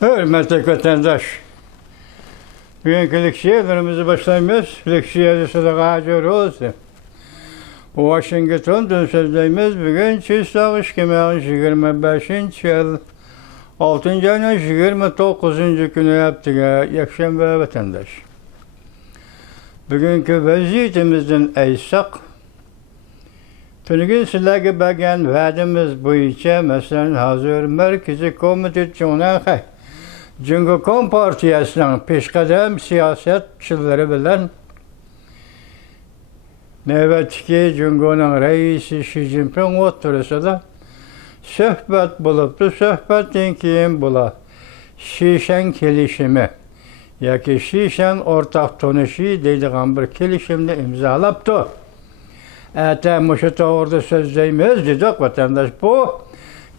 Hürmetli vatandaş, bugünkü leksiyalarımızı başlayımız. Leksiyada sadaka olsun. Washington sözleyimiz bugün Çiğsağ İşkemeğin 25. yıl 6. ayının 29. günü yaptık Yakşembe vatandaş. Bugünkü vaziyetimizden aysak, tünügün sizlerge bagan vaadimiz boyunca mesela hazır Merkezi Komite Çoğunakay Cumhuriyet Halk Partiyası'nın peşkadem siyasetçileri bilen növbetki Cumhuriyet'in reisi Xi Jinping oturusida söhbet buluptu. Söhbetten keyin bula Şişen kelişimi yoki Şişen ortak tonuşu deydigan bir kelişimni imzalaptı. Ata muşu toğırda sözleymiz dedik vatandaş. Bu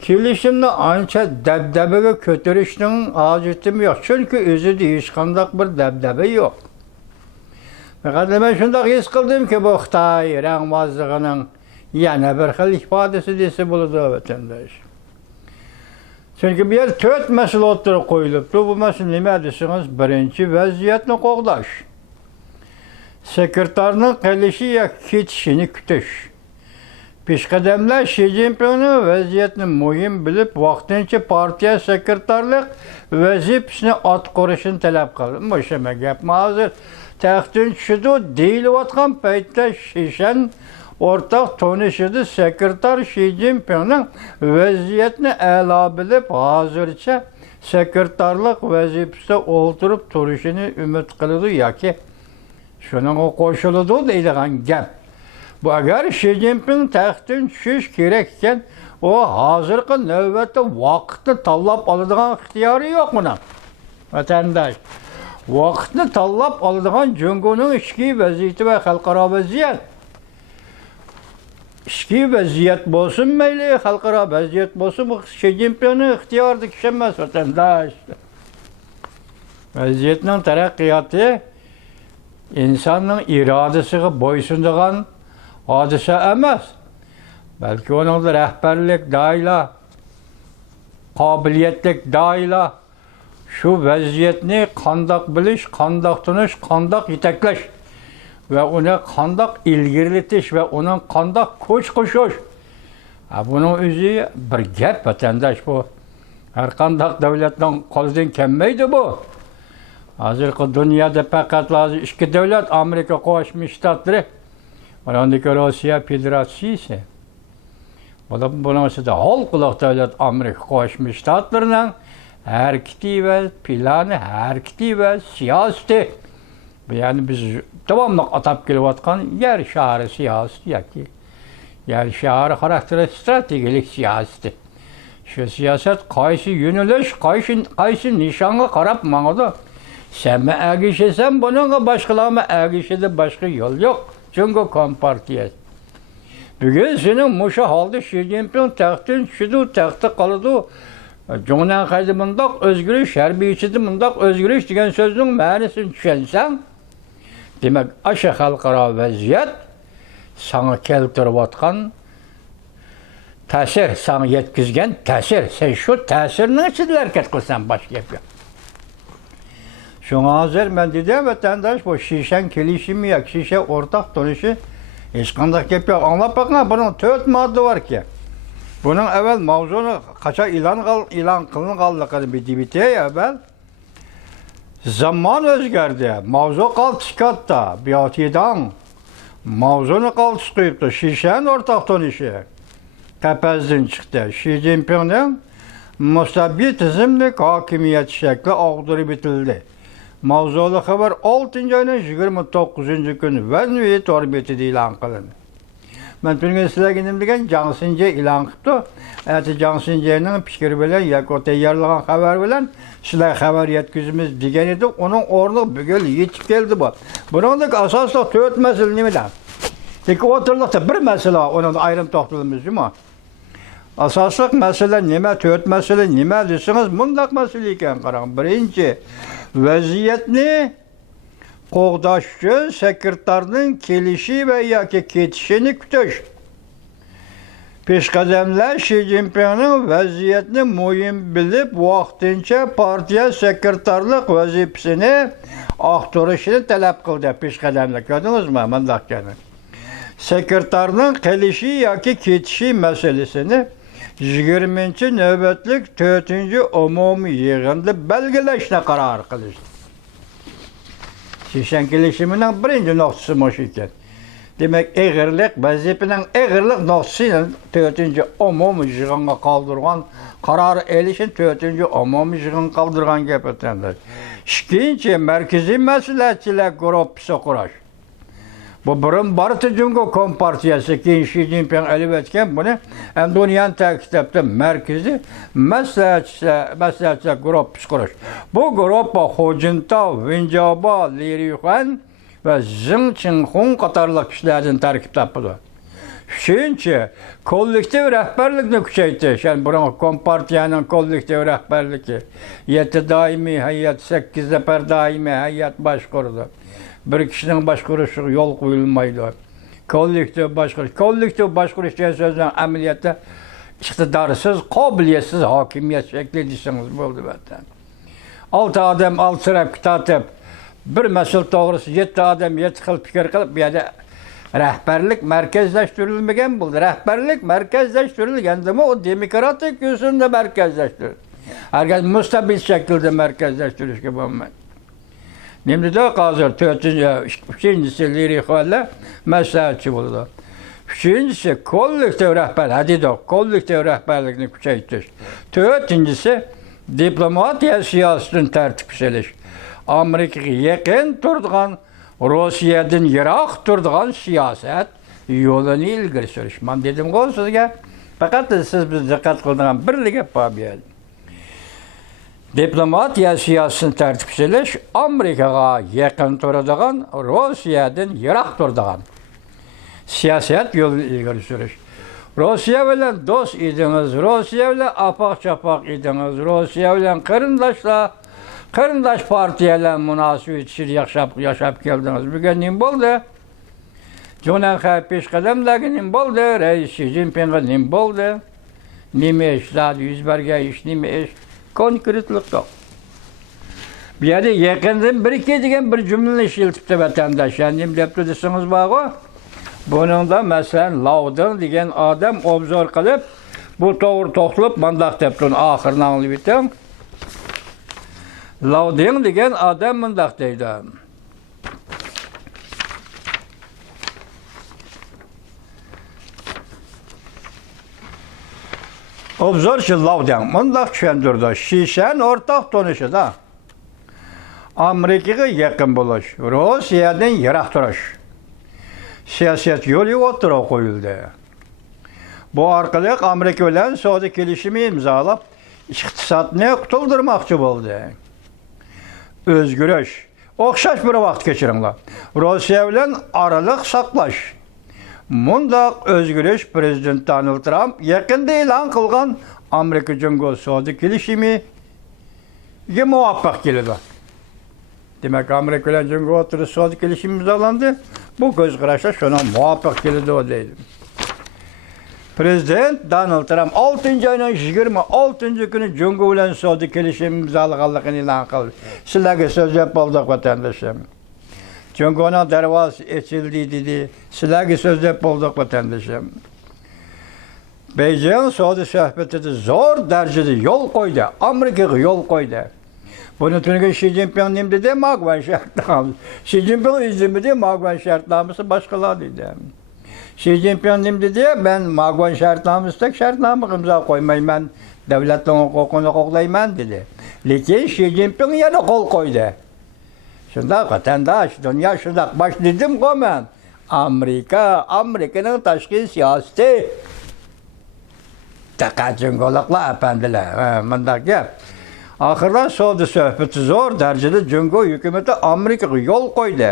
kelişimni ancha dabdabaga ko'tarishning hojatimi yo'q. Chunki o'zida hech qanday bir dabdaba yo'q. Faqat men shunday his qildimki, bu Xitoy rangmozligining yana bir xil ifodasi desa bo'ladi vatandash. Chunki bu yer 4 masala o'tirib qo'yilibdi. Bu masala nima desangiz, birinchi vaziyatni qo'g'dash. Sekretarning qilishi yoki ketishini kutish. Peshqadamlar Xi Jinpingning vaziyatni muhim bilib, vaqtincha partiya sekretarlik vazifasini atqarishini talab qildi. Mushama gapmi hozir taxtdan tushdi deyilayotgan paytda Shishan o'rtaq tonishida sekretar Xi Jinpingning vaziyatni a'lo bilib, hozircha sekretarlik vazifasida o'ltirib turishini umid qiladi yoki shuning qo'shiladi deydigan gap. Bu agar Xi Jinping taxtdan tushish kerak ekan, o hozirgi navbatda vaqtni tanlab oladigan ixtiyori yo'q buni. Vatandash, vaqtni tanlab oladigan Jumhuriyatning ichki vaziyati va xalqaro vaziyat. Ichki vaziyat bo'lsin mayli, xalqaro vaziyat bo'lsin, bu Xi Jinpingning ixtiyorida kishi emas vatandash. Vaziyatning taraqqiyoti insonning irodasiga bo'ysunadigan hodisa emas. Belki onun rehberlik daila, kabiliyetlik daila şu vaziyetini kandak biliş, kandak tunuş, kandak yetekleş ve ona kandak ilgirletiş ve onun kandak koşuş. Bunun özü bir gap vatandaş bu. Her kandak devletten koldan kemmeydi bu. Hazırki dünyada fakat lazım iki devlet, Amerika Birleşmiş Ştatları, Ondaki Rusya Federasyonu. Bunun da halkılık devlet Amerika Birleşmiş Ştatları'nın hareketi ve planı, hareketi ve siyaseti. Yani biz tamamlık atap gelivatkan yer şahı siyaseti yoki yer şahı karakteri stratejilik siyaseti. Şu siyaset qaysi yöneliş, qaysi nişanga qarab mağdı. Sen mi ergişesen bununla başkalarına ergişede başka yol yok. Çünkü Kompartiyası. Bugün senin muşa halde Xi Jinping taxtın düşüdü, taxtı kalıdı. Cumhuriyet kaydı mındak özgürlük, harbiyçide mındak özgürlük diyen sözün mağanesini düşensen, demek aşağı halkara vaziyet sana keltirip atkan tesir, sana yetkizgen tesir. Sen şu tesirinin içinde hareket kılsan başka yapıyor. Şuna hazır ben dedim vatandaş bu Şişen kelişimi yok, Şişe ortak tonuşu hiç kandak yapıyor. Anlat bakın bunun 4 madde var ki. Bunun evvel mavzunu kaça ilan kılın kaldı bir dibite evvel. Zaman özgerdi. Mavzu kaldı çıkarttı. Bir atidan. Mavzunu kaldı çıkarttı. Şişen ortak tonuşu. Tepezden çıktı. Xi Jinping'in mustabbi tizimlik hakimiyet şekli ağdırı bitildi. Mavzulu haber 6. ayının 29. günü Vaziyet orbitida ilan qilindi. Men tüngen sizlarga nima degan Jiang Xinje ilan qilibdi. Ati Jiang Xinjening fikri bilan yoki tayyorlagan xabar bilan sizlar xabar yetkazamiz degan edi. Uning o'rni bugun yetib keldi bu. Buningdagi asosli 4 masala nimada? Tek o'tirliqda bir masala, uni ayrim to'xtalamizmi? Asosli masala nima? 4 masala nima desangiz, bundaq masala ekan qarang. Birinchi vaziyetni qo'g'dash sekretarning kelishi va yoki ketishini kutish. Peshqadamlar Xi Jinpingning vaziyatni muhim bilib, vaqtincha partiya sekretarlik vazifasini oqtirishini talab qildi. Peshqadamlar ko'rdingizmi? Mundaq gani. Sekretarning qilishi yoki ketishi masalasini 20-navbatlik 4-umumiy yig'inda belgilashni qaror qilishdi. Shishan kelishimining birinchi nuqtasi shu ekan. Demek eğirlik, vazipenin eğirlik noksuyla 4-umumiy yig'inga qoldirgan qaror elişin 4-umumiy yig'inga qoldirgan gap o'tganlar. Ikkinchi markaziy maslahatchilar guruhi qurish. Bu birin Bartı Cumhuriyeti Kompartiyası ki Xi Jinping elib etken bunu hem dünyanın takipte merkezi maslahatchilar guruhi qurish. Bu grup Hu Jintao, Wen Jiabao, Li Ruihan ve Zheng Qinghong qatorli kishilardan tarkib topadi. Üçüncü, kollektiv rəhbərlikni kuchaytirish. Yani buranın Kompartiyanın kollektiv rəhbərligi 7 daimi heyet, 8 nafar daimi heyet başqurdu. Bir kişinin başquruşu yol qoyulmaydı. Kollektiv başquruş. Kollektiv başquruş diye sözden ameliyatda iktidarsız, kabiliyetsiz hakimiyet şekli deseniz bo'ldi vatan. 6 adam 6 taraf kitap bir mesele doğrusu 7 adam 7 xil fikir qilib bu yerda rəhbərlik mərkəzləşdirilməyən bo'ldi. Rəhbərlik mərkəzləşdirilgəndə o demokratik yo'sinda mərkəzləşdirildi. Herkes müstabil şekilde mərkəzləşdirilişə bo'lmaydi. Nemde de hazır 4-cisi Li Ruihan'la məsləhətçi bo'ldi. Üçüncüsü kollektiv rəhbərlik, hadido kollektiv rəhbərlikni kuchaytirish. 4-cisi diplomatiya siyosatini tartiblash. Amerikaga yaqin turgan, Rossiyadan yiroq turgan siyosat yo'lini ilgari surish. Men dedim-ku sizga, faqat siz biz diqqat qiladigan bir gap bor bu yerda. Diplomatiya siyosatini tartiblash Amerikaga yaqin turadigan, Rossiyadan yiroq turadigan siyosat yo'lini ilgari surish. Rossiya bilan do'st edingiz, Rossiya bilan apoq-chapoq edingiz, Rossiya bilan qarindosh partiyalar munosabat ichida yashab keldingiz. Bugun nim bo'ldi? Jonanxa peshqadamdagi nim bo'ldi? Rais Xi Jinpingga nim bo'ldi? Nima ishlar yuz bergan ish, nima ish? Konkretlik yo'q. Bu yerda yaqindan bir-iki degan bir jumlani ishlatibdi vatandosh. Nim debdi desangiz bor-ku. Buningda masalan Laodin degan odam obzor qilib, bu to'g'ri to'xtalib mandaq debdi. Oxirini anglab o'tdim. Laodin degan odam mundaq deydi. Obzorchi Laodin mundaq tushuntirdi. Shishan o'rtoq tonishida Amerikaga yaqin bo'lish, Rossiyadan yiroq turish siyosat yo'li o'tirib qo'yildi. Bu orqali Amerika bilan savdo kelishimi imzolab, iqtisodni qutuldirmoqchi bo'ldi. Özgürlüş. O'xshash bir vaqt kechiringlar. Rossiya bilan oraliq saqlash. Mundaq o'zgarish prezident Donald Trump yaqinda e'lon qilgan Amerika Cumhuriyati savdo kelishimiga muvofiq keladi. Demak, Amerika bilan Cumhuriyati savdo kelishimi imzolandi. Bu ko'zqarashlar shuna muvofiq keladi deydi. Prezident Donald Trump 6-oyning 26-kuni Jungo bilan savdo kelishimi imzolaganligini e'lon qildi. Sizlarga so'z berdik vatandoshlar. Jungoning darvozasi ochildi dedi. Sizlarga so'z berdik vatandoshlar. Beijing savdo suhbatida zo'r darajada yo'l qo'ydi, Amerikaga yo'l qo'ydi. Buni tushungan Xi Jinping nima dedi? Magvan shartnomasi. Xi Jinping izimida Magvan shartnomasi boshqalar dedi. Xi Jinping nima dedi? Ben Magvan shartnomasida shartnoma imzo qo'ymayman, davlatning huquqini qo'llayman dedi. Lekin Xi Jinping yana qo'l qo'ydi. Shunda vatandosh, dunyo shunda boshladim-ku men. Amerikaning tashqi siyosati taqachingoliqlar apandilar. Mundaq gap. Axırda savdo suhbati zo'r darajada Jungo hukumati Amerikaga yo'l qo'ydi.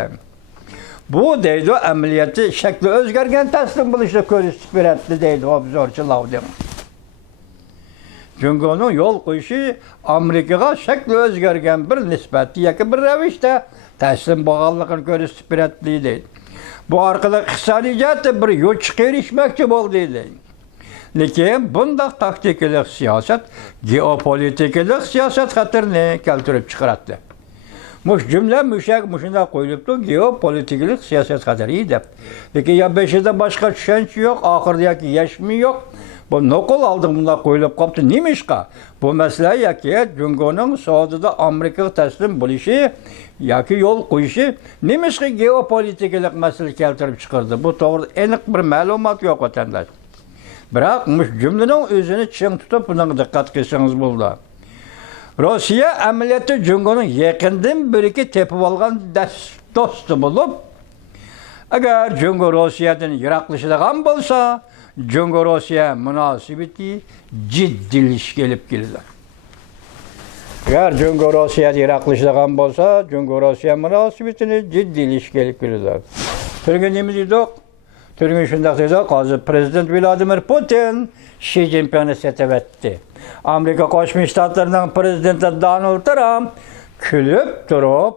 Bu deydi amaliyoti shakli o'zgargan taslim bo'lishda ko'rsatib beradi deydi obzorchi Laodin. Jungoning yo'l qo'yishi Amerikaga shakli o'zgargan bir nisbati yoki bir ravishda taslim bo'lganligini ko'rsatib beradi deydi. Bu orqali iqtisodiyotda bir yo'l erishmoqchi bo'ldi deydi. Lekin bundaq taktikalik siyosat, geopolitikalik siyosat xatirini keltirib chiqaradi. Muş cümle müşunda koyuluptu, geopolitikalik siyasat xatiri deb. Lekin ya beşide başka tushunch yok, ahırdaki yaşmı yok. Bu nokul aldım bunda koyulup kaptı. Nimişka? Bu mesele yaki Cungo'nun Saudida Amerika'ya teslim buluşu, yaki yol koyuşu, nimişka geopolitikalik mesele keltirip çıkardı. Bu doğru enik bir malumat yok vatandaş. Bırak cümlenin özünü çiğ tutup buna dikkat kılsanız buldu. Rusya ameliyatı Cungo'nun yakından bir iki tepip algan dostu bulup, eğer Cungo Rusya'dan yıraklaşılan bolsa, Cungo-Rusya münasebeti ciddileş gelip gelirler. Eğer Cungo-Rusya yıraklaşılan bolsa, Cungo-Rusya münasebetini ciddileş gelip gelirler. Türkiye nemiz dedik? Türkiye şundak dedik, hazır Prezident Vladimir Putin Xi Jinping'i setep etti. Amerika Koşmuş Ştatlarının Prezidenti Donald Trump külüp durup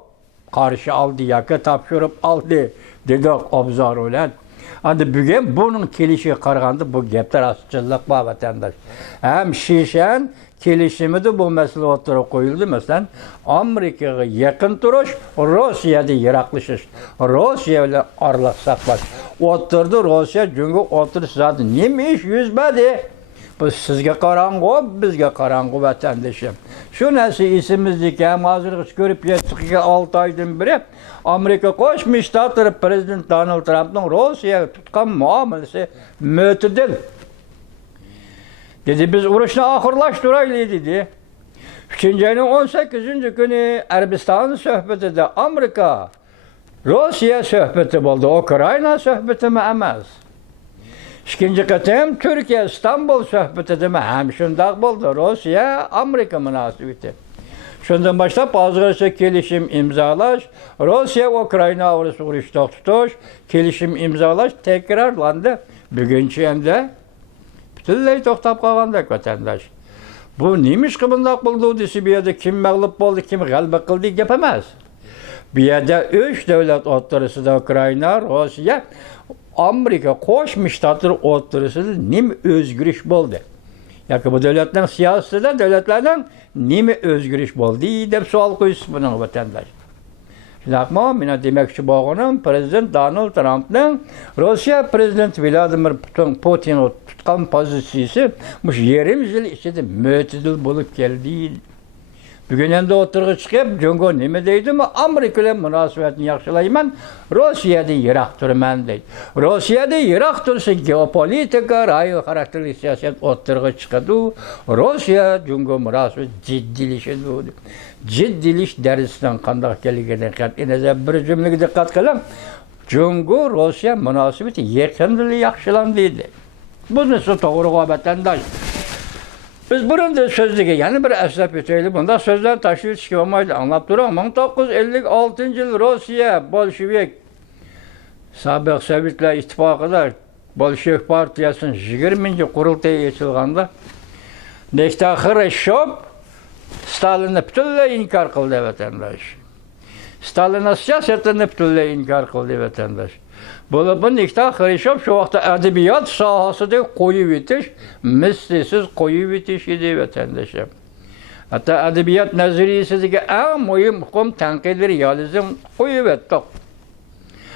karşı aldı, yakı tapşırıp aldı dedik obzor olan. Anda bugün bunun kelişi qarğanda bu gepler asıçılık var vatandaş. Hem şişen kelişimi de bu mesele oturup koyuldu. Mesela Amerika'ya yakın duruş, Rusya'da yıraklaşış. Rusya ile arlaşsak var. Oturdu Rusya çünkü oturuş zaten neymiş yüzmedi. Bu sizge karanğı, bizge karanğı vatandaşım. Şu nasıl isimizdeki hem hazır görüp yettik 6 aydan beri Amerika Koşmuş Ştatları Prezident Donald Trump'ın Rusya'ya tutkan muamelesi mütedil. Dedi biz uğraşına ahırlaştıraylı dedi. 3. ayının 18. günü Erbistan'ın söhbeti de Amerika Rusya söhbeti oldu. Ukrayna söhbeti mi emez? İkinci kıtım Türkiye İstanbul söhbeti de mi? Hem şundak oldu. Rusya Amerika münasebeti. Şundan başlayıp bazıları kelişim imzalaş, Rusya Ukrayna orası uğraştık tutuş, kelişim imzalaş tekrarlandı. Bugünkü hem de bütünleyi toktap kalanda vatandaş. Bu neymiş ki bundak buldu desi bir yerde kim mağlup oldu, kim galba kıldı yapamaz. Bir yerde 3 devlet oturası da Ukrayna, Rusya, Amerika Koşmuş Ştatları oturası da nim özgürüş oldu. Yani bu devletlerin siyaseti devletlerden nimi özgürüş oldu dep sual koyuyorsun bunun vatandaş. Şimdi akma mina demek ki bağının Prezident Donald Trump'ın Rusya Prezident Vladimir Putin'i tutkan pozisyonu bu yarım yıl içinde mütedil bulup geldi. Bugün endi oturğu çıkıp Cungo nime deydi mi? Amerika ile münasebetini yaxşılayman, Rusya'da yirak durman deydi. Rusya'da yirak dursa geopolitika, rayo karakterli siyaset oturğu çıkıdı. Rusya Cungo münasebet ciddileşedi. Ciddiliş dersinden kandak geligene kat'ine bir cümleye dikkat kılın. Cungo Rusya münasebeti yakınlığı yaxşılandı deydi. Bu nasıl doğru vatandaş? Biz burada sözlüğe yani bir esnaf öteyli bunda sözler taşıyıp çıkamaydı anlatıp duran 1956 yıl Rusya Bolşevik Sabık Sovetler İttifakı'da Bolşevik Partiyası'nın 20. kurultayı açılganda Nikita Xruşov Stalin'i bütünle inkar kıldı vatandaş. Stalin'in siyasetini bütünle inkar kıldı vatandaş. Bu Nikita Xruşov şu vakti edebiyat sahasında koyu bitiş, mislisiz koyu bitiş idi vatandaşım. Hatta edebiyat nazariyesindeki en mühim hukum tenkidi realizm koyu bittik.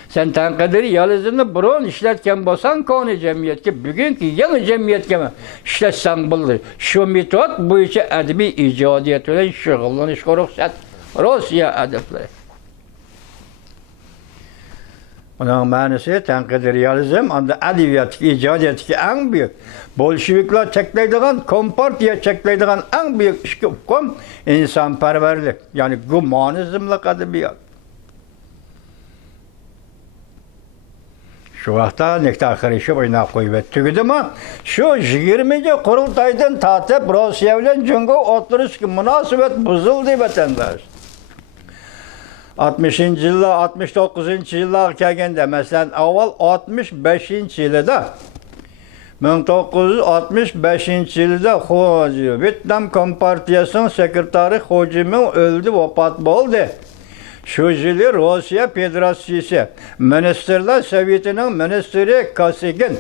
Sen tenkidi realizmni burun işletken bolsan konu cemiyetke, bugünkü yeni cemiyetke mi işletsen buldu. Şu metot bu işe edebi icadiyet ile şug'ullanish ruxsat. Rusya edebleri. Onun manası tenkidi realizm, anda edebiyatki, icadiyatki en büyük. Bolşevikler çekleydiğin, Kompartiya çekleydiğin en büyük işki hukum insanperverlik. Yani humanizmlik edebiyat. Şu vakta Nikita Xruşov oyuna koyup tügüdü mü? Şu 20. kurultaydan tatip Rusya ile Cungo oturuş ki münasebet bozuldu vatandaş. 60. yıllar, 69. yıllar kelgende mesela avval 65. yılda 1965 yılda Vyetnam Kompartiyası'nın sekreteri Ho Chi Minh öldü, vefat oldu. Şu yılı Rusya Federasyonu Ministerler Sovyeti'nin ministeri Kosygin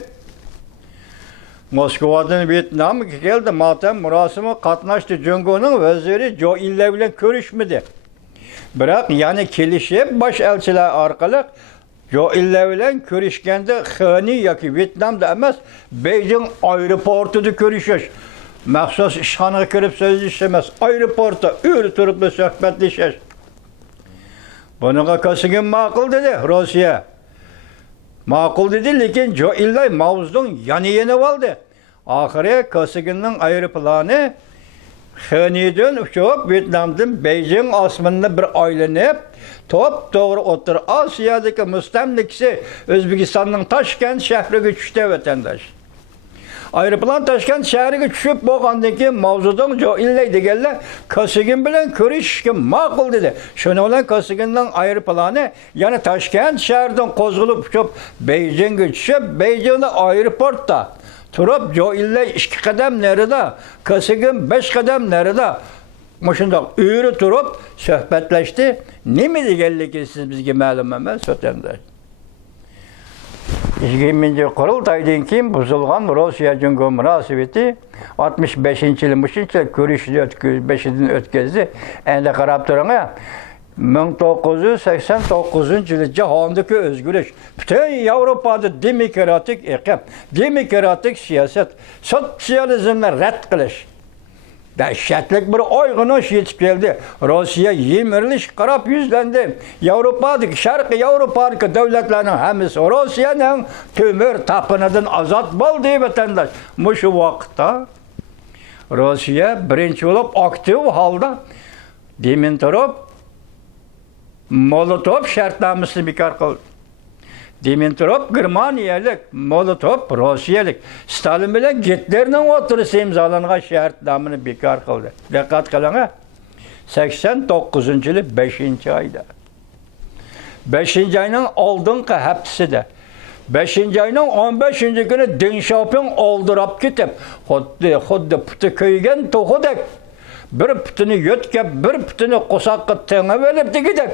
Moskvadan Vietnam'a geldi, matem murasımı katnaştı. Cungo'nun veziri Jo İlle bilen görüşmedi. Bırak yani kelişip baş elçiler arkalık Jo İlle bilen görüşkende Xani yoki Vietnamda emas, Beijing aeroportida görüşüş. Maxsus ishxonaga kirib so'zlash emas, aeroportda o'rib turib suhbatlashish. Bunaqa Kosygin ma'qul dedi Rossiya. Ma'qul dedi, lekin Jo İlle Mao'ning yana oldi. Oxiri Kosyginning aeroplani Xaniydan uchib Vietnamdan Beijing osmonida bir aylanib, to'g'ri o'tir Osiyodagi mustamlikasi O'zbekistonning Toshkent shahriga tushdi vatandosh. Aeroplan Toshkent shahriga tushib bo'lgandan keyin mavzudan Jo İlle deganlar Kosygin bilan ko'rishishga ma'qul dedi. Shuni bilan Kosygинning aeroplani yana Toshkent shahridan qo'zg'alib uchib Beijingga tushib, Beijingda aeroportda turib Jo İlle 2 qadam narida, Kosygin 5 qadam narida shundoq o'ri turib suhbatlashdi. Nima deganligi siz bizga ma'lum emas vatandosh. 20. qurultaydan keyin buzilgan Rossiya-Jungo munosabati 65-yil mushincha ko'rishni 5-dan o'tkazdi. Endi qarab turing. 1989-yil jahondagi o'zgarish, butun Yevropada demokratik iqlim, demokratik siyosat, sotsializmni rad qilish dahshatli bir oyg'inish yetib keldi. Rossiya yemirilish qarab yuzlandi. Yevropadagi, Sharqiy Yevropadagi davlatlarning hammasi Rossiyaning ko'mir tapinidan ozod bo'ldi vatandosh. Shu vaqtda Rossiya birinchi bo'lib aktiv holda Dementorov Molotov shartnomasini bekor qildi. Dementorov Germaniyalik, Molotov Rossiyalik. Stalin bilan Gitlerning o'tirishida imzolangan shartnomani bekor qildi. Diqqat qiling. 89-yil 5-oyda. 5-oyning oldingi haftasida 5-oyning 15-kuni Deng Xiaoping oldirib ketib, xuddi puti ko'ygan to'g'idek bir putini yo'tkab, bir putini qo'soqqa tengib olib degidek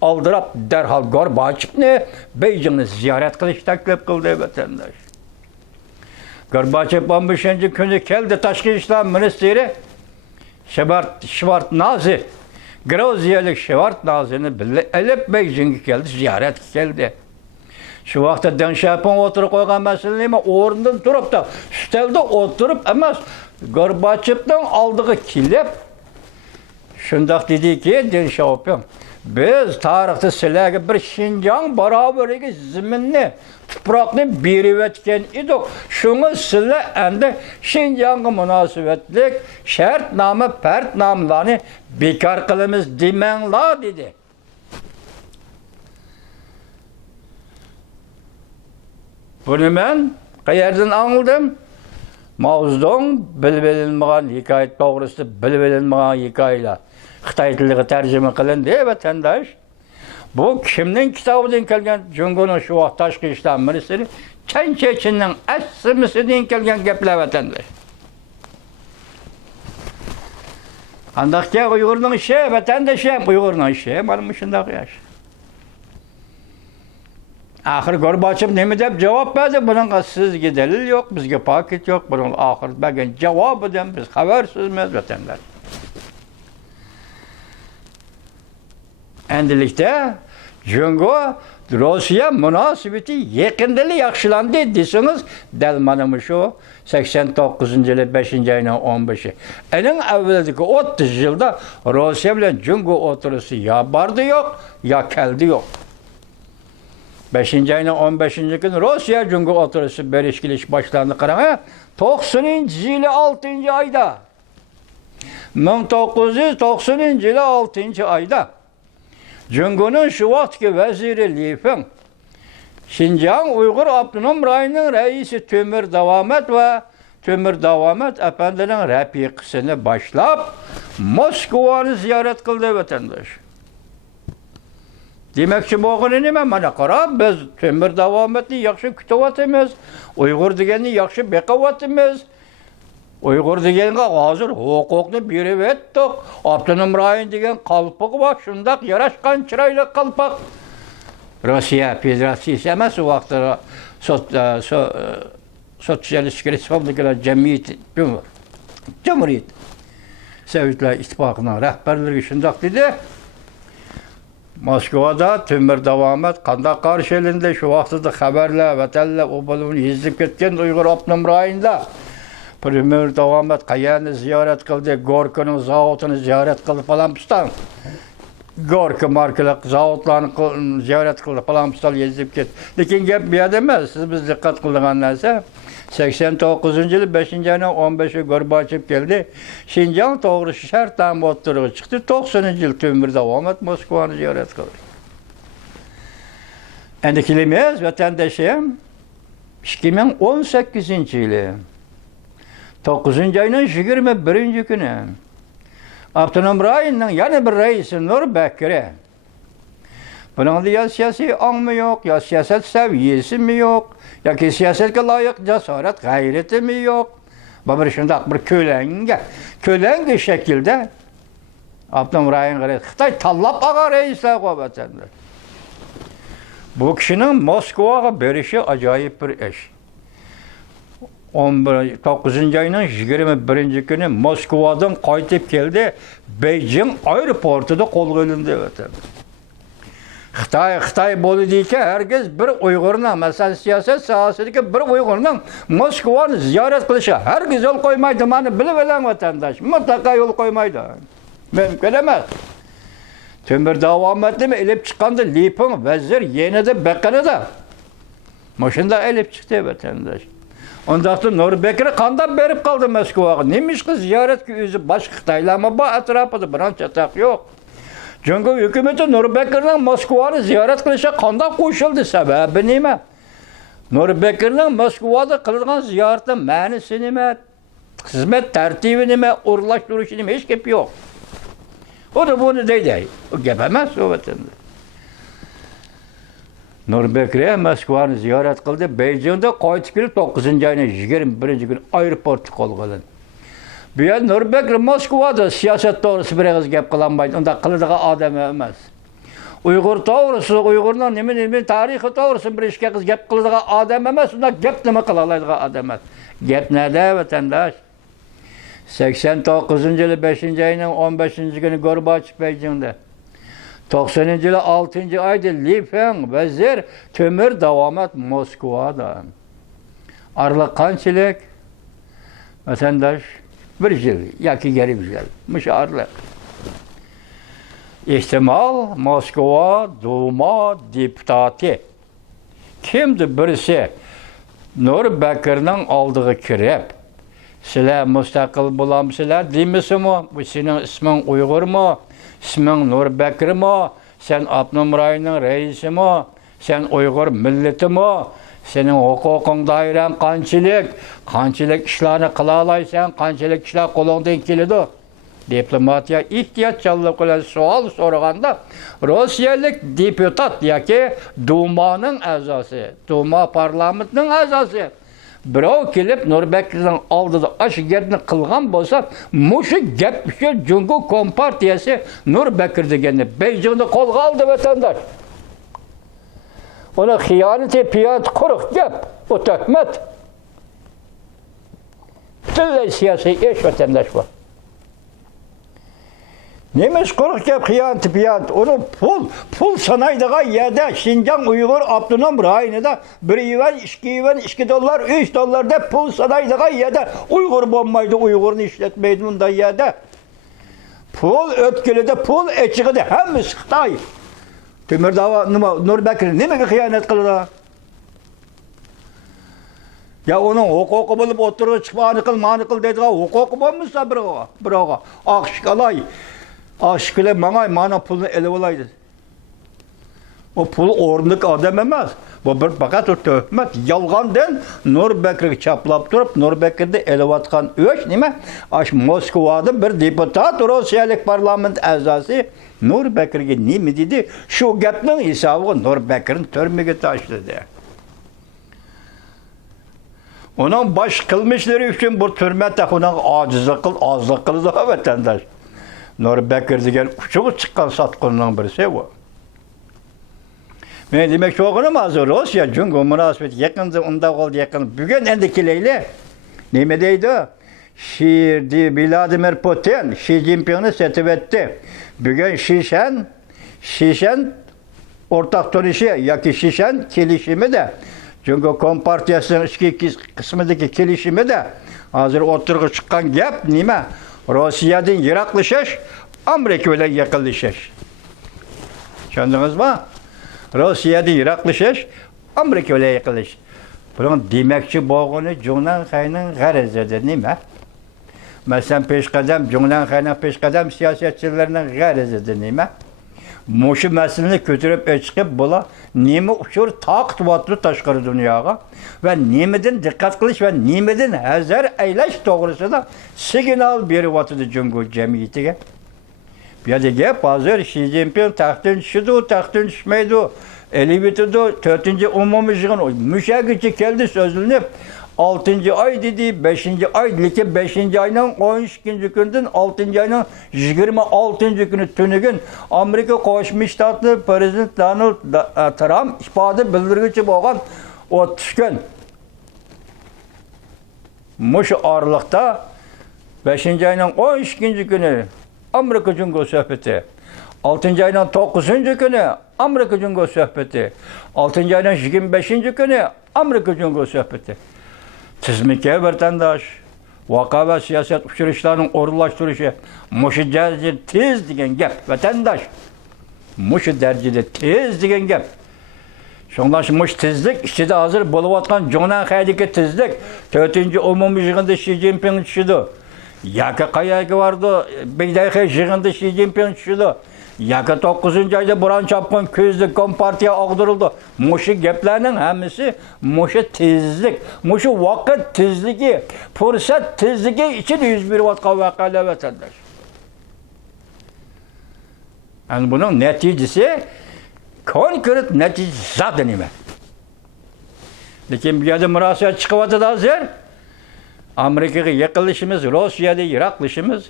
oldirib darhol Gorbachevni Beijingni ziyorat qilish taklif qildi vatandosh. Gorbachev 15-kuni keldi, tashqi ishlar ministri Shvartnazi, Groziyalik Shvartnazini olib Beijingga keldi, ziyoratga keldi. Shu vaqtda Deng Xiaoping o'tirib qo'ygan masalani o'rnidan turibdi. Stolda o'tirib emas, Gorbachevning oldiga kelib shundoq dediki, Deng Xiaoping, biz tarixda sizlarga bir Xinjiang barobarligi zaminni, tuproqni berib o'tgan edik. Shuni sizlar endi Xinjiangga munosabatlik shartnoma, partnomalarni bekor qilamiz demanglar dedi. Buni men qayerdan angladim? Mao'ning bilib-bilinmagan hikoya to'g'risida bilib-bilinmagan hikoyalar Xitoy tiliga tarjima qilindi vatandosh. Bu kimning kitobidan kelgan? Jungoning shu vaqt tashqi ishlar ministri Chen Chechinning aslimisidan kelgan gaplar vatandosh. Qandaqcha Uyg'urning ishi, vatandosh ham Uyg'urning ishi, mana shunday yosh. Axir Gorbachev nima deb javob berdi? Buningga sizga dalil yo'q, bizga paket yo'q. Buning oxir bergan javobidan biz xabarsizmiz vatandosh. Endilikda Jungo Rossiya munosabati yaqindali yaxshilandi desangiz, dal mana shu 89-yil 5-oyning 15-i. Ening avvaldagi 30 yilda Rossiya bilan Jungo o'tirishi ya bordi yo'q, ya keldi yo'q. 5-oyning 15-kuni Rossiya Jungo o'tirishi berishkilish boshlandi qarang. 90-yil 6-oyda. 1990-yil 6-oyda Jungoning shu vaqtgi vaziri Li Feng Xinjiang Uyg'ur avtonom rayoning raisi Temir Davomat apandining rafiqasini boshlab Moskvani ziyorat qildi vatandosh. Demakchi bo'lgani nima? Mana qarab, biz Temir Davomatni yaxshi kutyapmiz. Uyg'ur deganni yaxshi beqavatimiz. Uyg'ur deganga hozir huquqni berib etdik. Avtonom rayon degan qalpoq bor, shundaq yarashgan chiroyli qalpoq. Rossiya Federatsiyasi emas, u vaqtda Sosyalist Respublikalar Cemiyeti, Cumhuriyet. Sovetlar İttifaqının rəhbərligi şundaq dedi. Moskvada Temür Davamat qandaq qarşı elinde şu vaxtda xəbərlər, vətənlər o bulunu yezib ketken Uyğur Abnum rayonida Temür Davamat qayanı ziyaret qildi, Gorkinin zavodunu ziyaret qildi falan pistan. Gorki markalı zavodlarını ziyaret qildi falan pistan yezib ketdi. Lekin gap bu yerda emas, siz biz diqqat qilgan narsa 89-yılı 5. ayının 15'i Gorbachev geldi. Şinjan doğru şart tam oturuğu çıktı. 90-yıl Temür Davamat Moskva'nı ziyaret kıldı. Endikilimiz vatandaşım 2018 yılı 9. ayının 21. günü Abdunum rayonunun yana bir reisi Nur Bekir'e bunun da ya siyasi anlamı yok, ya siyaset seviyesi mi yok, ya ki siyasetke layık cesaret gayreti mi yok. Bu bir şundak bir kölenge şekilde Abdunum rayonunun reisi Xitay tallap ağa reisler kovatandır. Bu kişinin Moskva'ya berişi acayip bir iş. 9. ayının 21. günü Moskva'dan qaytib geldi. Beijing aeroportida qo'lga olindi vatandaş. Xitay bo'ldi deyki, herkes bir Uyg'urning, masalan, siyoset sohasidagi bir Uyg'urning Moskvani ziyorat qilishi herkes yo'l qo'ymaydi. Mani bilib oling vatandaş. Mutlaka yo'l qo'ymaydi. Mumkin emas. Temür Davamatni elib chiqqanda Lipin vazir yenida baqirida. Maşında elib chiqdi vatandaş. Ondan sonra Nur Bekir'i qandab berib qoldi Moskvaga. Neymiş ki ziyaretki özü başka Xitaylarma bu atrafıda biron çatak yok. Çünkü hükümeti Nur Bekir'nin Moskva'nı ziyaret qilishi qandaq qo'shildi, sababi nima? Nur Bekir'nin Moskvada qilgan ziyoratning ma'nosi nima? Xizmat tartibi nima? O'rlashtirishi nima? Hech gap yo'q. O da bunu deydi. O gap emas o vatanda. Nur Bekir'e Moskva'nı ziyaret qildi. Beijing'da qaytib kelib 9. ayının 21. günü aeroportga qo'lga olindi. Bu yer Nur Bekir Moskvada siyaset doğrusu bir ağız gap qılanmaydı. Onda qiladigan adam emas. Uyg'ur to'g'risi, Uyg'urning nima tarixi to'g'risi bir ishga gap qiladigan adam emas. Unda gap nima qila oladigan adam emas. Gap nada vatandaş? 89. yılı 5. ayının 15. günü Gorbachev Beijing'de. 90. yılı 6. ayda Lipin vazir Temür Davamat Moskva'da. Aralık qanchalik? Vatandaş bir yıl, yoki geri bir yıl. Müşarlık. İhtimal Moskva Duma deputatı. Kimdi birisi? Nur Bekir'nin aldığı kirep. Sizler müstakil bulamsızlar demişsiniz. Bu senin ismin Uygur mu? İsmin Nur Bekir mi? Sen Abnum rayonunun reisi mi? Sen Uygur milleti mi? Senin hukukun dairen qanchalik işlerini qila olaysan, qanchalik ishlar qo'lingdan keladi. Diplomatiya ehtiyotchanlik bilan savol so'raganda Rossiyalik deputat yoki Duma'nın a'zosi, Duma parlamentining a'zosi birov kelib Nur Bekirning oldida ash gapni qilgan bo'lsa, mushu gap uchun Jungo Kompartiyasi Nur Bekir deganni Beijingda qo'lga oldi vatandaş. Ona xiyaneti piyat quruq gap, o töhmet. Bütün siyasi iş vatandaş var. Neymiş quruq gap, xiyaneti piyat, onu pul sanaydigan yerda Şinjan Uyghur Abdunum rayonida 1 yuan, 2 yuan, 2 dollar, 3 dollarda pul sanaydigan yerda Uyghur bo'lmaydi, Uyg'urni ishlatmaydi bunday yerda. Pul o'tkilida, pul echig'ida hammasi Xitoy. Temür Davamat Nur Bekir nimaga xiyonet qiladi? Ya onun hukuku bulup oturup çıkmanı kıl deydiği hukuku bulmuşsa biroğa. Akşıkalay, akşıkalay mana pulunu ele olaydı. O pul orunduk adam emez. Bu bir fakat o töhmet, yalgandan Nur Bekir'i çaplap durup Nur Bekir'de ele vatkan öş nime? Aş Moskova'da bir deputat Rusyalik parlament azası Nur Bekir'e nime dedi? Şu gapning hesabı Nur Bekir'in törmege taşladı. Onun baş kılmışları için bu türmette onun azlık kıldı vatandaş. Nur Bekir degan uçuğu çıkan satqınının birisi bu. Men demek çoğunu hazır Rusya Cumhur münasebeti yakında onda oldu yakın. Bugün endikileyle ne deydi? Şiirdi Vladimir Putin, Xi Jinping'i setivetti. Bugün Şişen ortak turuşu, yaki Şişen kilişimi de, çünkü Kompartiyası'nın iki kısmındaki kilişimi de, hazır oturgu çıkan gap nime? Rusya'dan yiraklaşış, Amerika ile yakınlaşış. Çöndünüz mü? Rusya'dan yiraklaşış, Amerika ile yakınlaşış. Bunun demekçi boğunu Cumhur'un kayının garizidir, nime? Mesela peşkadem, Cumhur'un kayının peşkadem siyasetçilerinin garizidir, nime? Moşu meselini götürüp çıkıp bula nemi uçur taqtıvatlı taşqarı dünyaga ve nemeden dikkat kılış ve nemeden hazır eyleş doğrusu da signal berivatıdı Cumhur cemiyetiga. Bir de gap hazır Xi Jinping taxtın düşmeydi. Elibetido 4. umumi yığın müşakiçi geldi sözlünüp 6. ay dedi, 5. ay dedi, 5. ayının 12. günden 6. ayının 26. günü tünügün Amerika Koşmuş Ştatlı Prezident Donald Trump ifade bildirgiçi boğan o tüşkün. Muş aralıkta 5. ayının 12. günü Amerika Cumhur sohbeti. 6. ayının 9. günü Amerika Cumhur sohbeti. 6. ayının 25. günü Amerika Cumhur sohbeti. Tizmike vatandaş, vaka ve siyaset uçuruşlarının orullaştırışı, muşu derecede tez degen gap, vatandaş. Muşu derecede tez degen gap. Şondaş muş tezlik, içinde hazır buluvatkan Cumhur'un kaydaki tezlik, 4. umumi yığında Xi Jinping düşüdü. Yaka kayaki vardı, beydayki yığında Xi Jinping düşüdü. Yaka 9. ayda buran çapkın közlük Kompartiya ağdırıldı. Muşu geplerinin hemisi muşu tezlik, muşu vakit tezliki, fırsat tezliki için 101 vatka vakayla vatandaş. Yani bunun neticesi, konkret neticesi zaten ime. Lakin bir yerde mürasayet çıkıvatı da hazır. Amerika'ya yakılışımız, Rusya'da yiraklaşımız,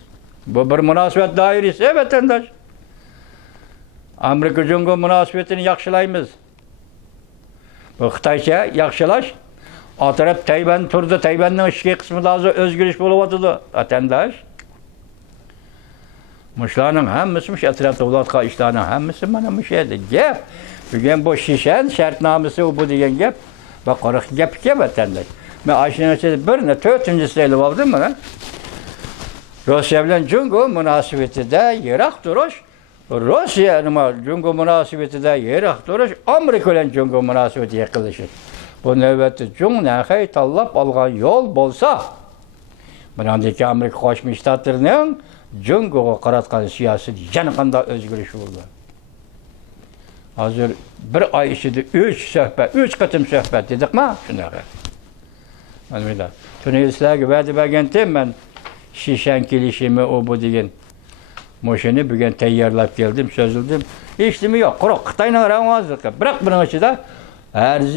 bu bir münasebet dairesi vatandaş. Amerika Cumhur münasebetini yaxşılayımız. Bu Xitaycha yaxşılaş. O taraf Tayvan turdu. Tayvan'ın iki kısmı da özgürlük buluvatıdı. Vatandaş. Muşlarının hemmisi, muş etrafta ulatqa işlerinin hemmisi bana muşaydı. Gep. Bugün bu şişen şartnamesi o bu degen gep. Bak qaraq gep ki vatandaş. Ben aşina birine 4. sırayla aldım mı lan? Rusya bilen Cumhur münasebeti de yirak duruş. Rusya'nın Cumhur münasebeti de yirak duruş. Amerika ile Cumhur münasebeti yakılışır. Bu növbette Cumhur'un tallap algan yol bolsa, bunandaki Amerika Koşmuş Ştatlarının Cumhur'a qaratqan siyaseti yanıqında özgürlüş oldu. Hazır bir ay içinde 3 qatım söhbət dedik mi? Şundaqa. Anlayla. Tüneyislerge verdi bergentim ben şişen kilişimi o bu degen. Moşeni bugün teyyarlap geldim, sözüldüm. İşlemi yok. Quruq Xitayla aramazdık. Bırak bunun içinde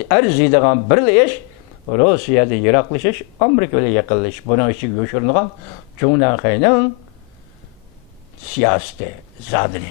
arzidigan bir iş Rusya'da yiraklaşış, Amerika ile yakınlaş. Bunun için göşürünüğün Cumhur'un siyaseti zadını.